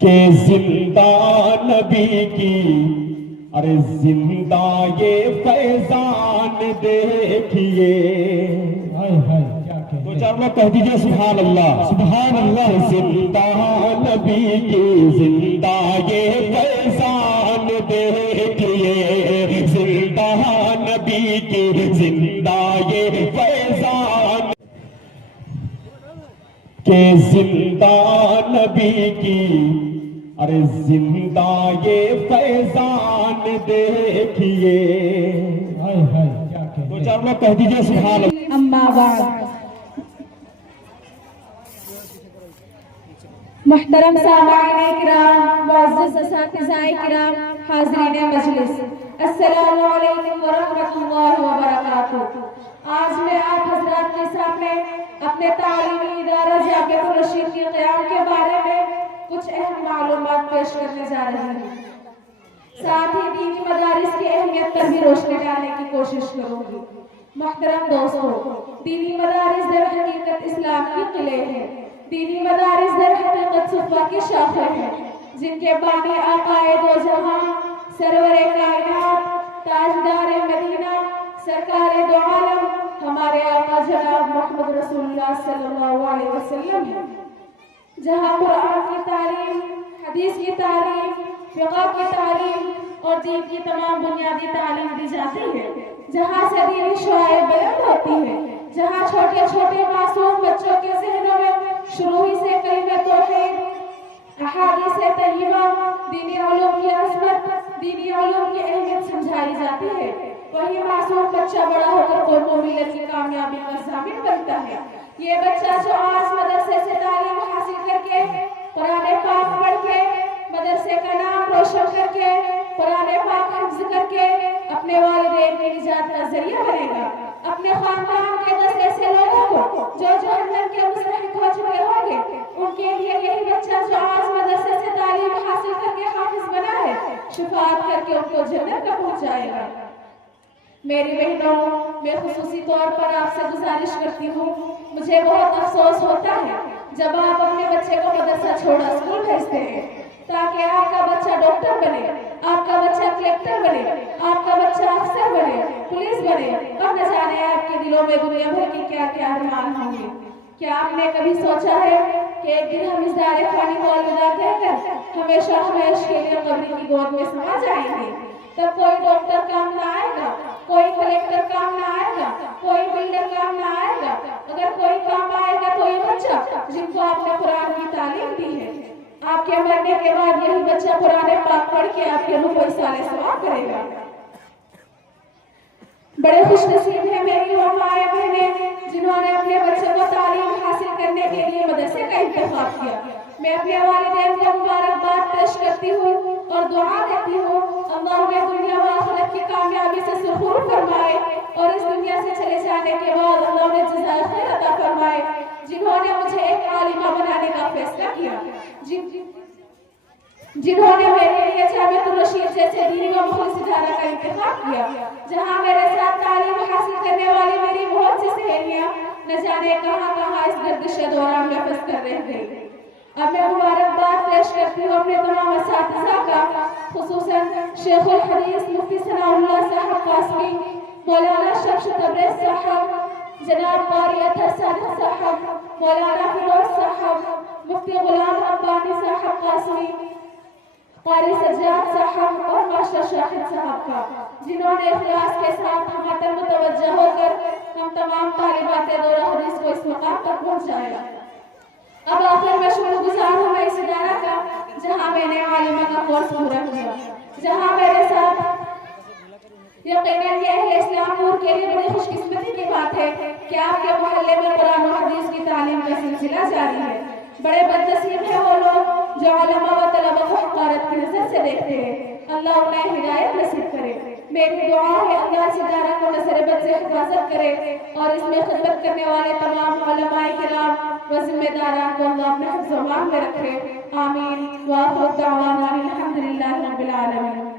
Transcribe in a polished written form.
کہ زندہ نبی کی، ارے زندہ یہ فیضان دیکھیے. دو چار لوگ کہہ دیجئے سبحان اللہ. سبحان اللہ. زندہ نبی کی زندہ یہ فیضان دیکھیے، زندہ نبی کی زندہ یہ فیضان، کہ زندہ نبی کی، ارے زندہ یہ فیضان دیکھیے. دو چار لوگ کہہ دیجئے سبحان اللہ. اما بعد، محترم سامعین کرام، معزز اساتذہ کرام، حاضرین مجلس، السلام علیکم ورحمۃ اللہ وبرکاتہ. آج میں آپ حضرات کے سامنے اپنے تعلیمی ادارہ جامعۃ الرشید کے قیام کے بارے میں کچھ اہم معلومات پیش کرنے جا رہی ہوں. ساتھ ہی دینی مدارس کی اہمیت پر بھی روشنی ڈالنے کی کوشش کروں گی. محترم دوستو، دینی مدارس در حقیقت اسلام کی قلعے ہیں. دینی مدارس در حقیقت صفوہ کی شاخیں ہیں، جن کے بانی آقائے دو جہاں، سرور کائنات، تاجدار مدینہ، سرکار دو عالم، ہمارے آقا جناب محمد رسول اللہ صلی اللہ علیہ وسلم ہیں. جہاں قرآن کی تعلیم، حدیث کی تعلیم، فقہ کی تعلیم اور دین کی تمام بنیادی تعلیم دی جاتی ہے. جہاں سے دینی شعائع بلند ہوتی ہے. جہاں چھوٹے چھوٹے معصوم بچوں کے ذہنوں میں شروع ہی سے کلمہ توحید، احادیث طیبہ، دینی علوم کی عظمت، دینی علوم کی اہمیت سمجھائی جاتی ہے. وہی معصوم بچہ بڑا ہو کر قوم و ملت کی کامیابی کا ضامن بنتا ہے. یہ بچہ جو آج مدرسے سے تعلیم حاصل کر کے، قرآن پاک پڑھ کے، مدرسے کا نام روشن کر کے، قرآن پاک حفظ کر کے اپنے والدین کی نجات کا ذریعہ بنے گا. اپنے خاندان کے 10 ایسے لوگوں کو جو جہنم کے مستحق ہو چکے ہوں گے، ان کے لیے یہی بچہ جو آج مدرسے سے تعلیم حاصل کر کے حافظ بنا ہے، شفاعت کر کے ان کو جنت تک پہنچائے گا. میری بہنوں، میں خصوصی طور پر آپ سے گزارش کرتی ہوں، مجھے بہت افسوس ہوتا ہے جب آپ اپنے بچے کو مدرسہ چھوڑا اسکول بھیجتے ہیں تاکہ آپ کا بچہ ڈاکٹر بنے، آپ کا بچہ کلکٹر بنے، آپ کا بچہ افسر بنے، پولیس بنے. اور نہ جانے آپ کے دلوں میں دنیا بھر کی کیا کیا ارمان ہوں گے. کیا آپ نے کبھی سوچا ہے کہ ایک دن ہم اس دار فانی کو الوداع کہہ کر ہمیشہ ہمیشہ کے لیے قبر کی گود میں سما جائیں گے؟ تب کوئی ڈاکٹر کام نہ آئے گا، کوئی کلیکٹر کام نہ آئے گا، کوئی بلڈر کام نہ آئے گا. اگر کوئی کام آئے گا تو یہ بچہ جن کو آپ نے قرآن کی تعلیم دی ہے. آپ کے مرنے کے بعد یہی بچہ قرآن پاک پڑھ کے آپ کے روح کو اصالہ ثواب کرے گا. بڑے خوش نصیب ہیں میری وہ مائیں بہنیں جنہوں نے اپنے بچے کو تعلیم حاصل کرنے کے لیے مدرسے کا انتخاب کیا. میں اپنے والدین کو مبارکباد پیش کرتی ہوں اور دعا دیتی ہوں اللہ انہیں دنیا و آخرت کی کامیابی سے سرخرو فرمائے اور اس دنیا سے چلے جانے کے بعد اللہ انہیں جزائے خیر عطا فرمائے جنہوں نے مجھے ایک عالمہ بنانے کا فیصلہ کیا، جنہوں نے میرے لیے جامعۃ الرشید جیسے دینی و مخلص ادارہ کا انتخاب کیا، جہاں میرے ساتھ تعلیم حاصل کرنے والی میری بہت سی سہیلیاں نہ جانے کہاں کہاں اس گردش دوران میں پھنس کر رہ گئی. اب میں مبارکباد پیش کرتی ہوں اپنے تمام اساتذہ کا، خصوصاً شیخ الحدیث مفتی ثناء اللہ صاحب قاسمی، مولانا شمس تبریز صاحب، جناب قاری اطہر صادق صاحب، مولانا فیروز صاحب، مفتی غلام ربانی صاحب قاسمی، قاری سجاد صاحب اور ماسٹر شاہد صاحب کا، جنہوں نے اخلاص کے ساتھ ہم تک متوجہ ہو کر ہم تمام طالبات دور حدیث کو اس مقام تک پہنچایا. اب آخر میں شکر گزار ہوں میں اس ادارہ کا جہاں میں نے عالمہ کا کورس پورا کیا، جہاں میرے ساتھ یقیناً یہ اہل اسلام نور کے لیے بڑی خوش قسمتی کی بات ہے کہ آپ کے محلے میں قرآن و حدیث کی تعلیم کا سلسلہ جاری ہے. بڑے بدنصیب ہیں وہ لوگ جو علماء و طلباء کو حقارت کی نظر سے دیکھتے ہیں. اللہ انہیں ہدایت نصیب کرے. میری دعا ہے اللہ اس ادارہ کو نظر بد سے حفاظت کرے اور اس میں خدمت کرنے والے تمام علماء کرام و ذمہ داران کو اللہ اپنے حفظ و امان میں رکھے. آمین. وآخر دعوانا الحمدللہ رب العالمین.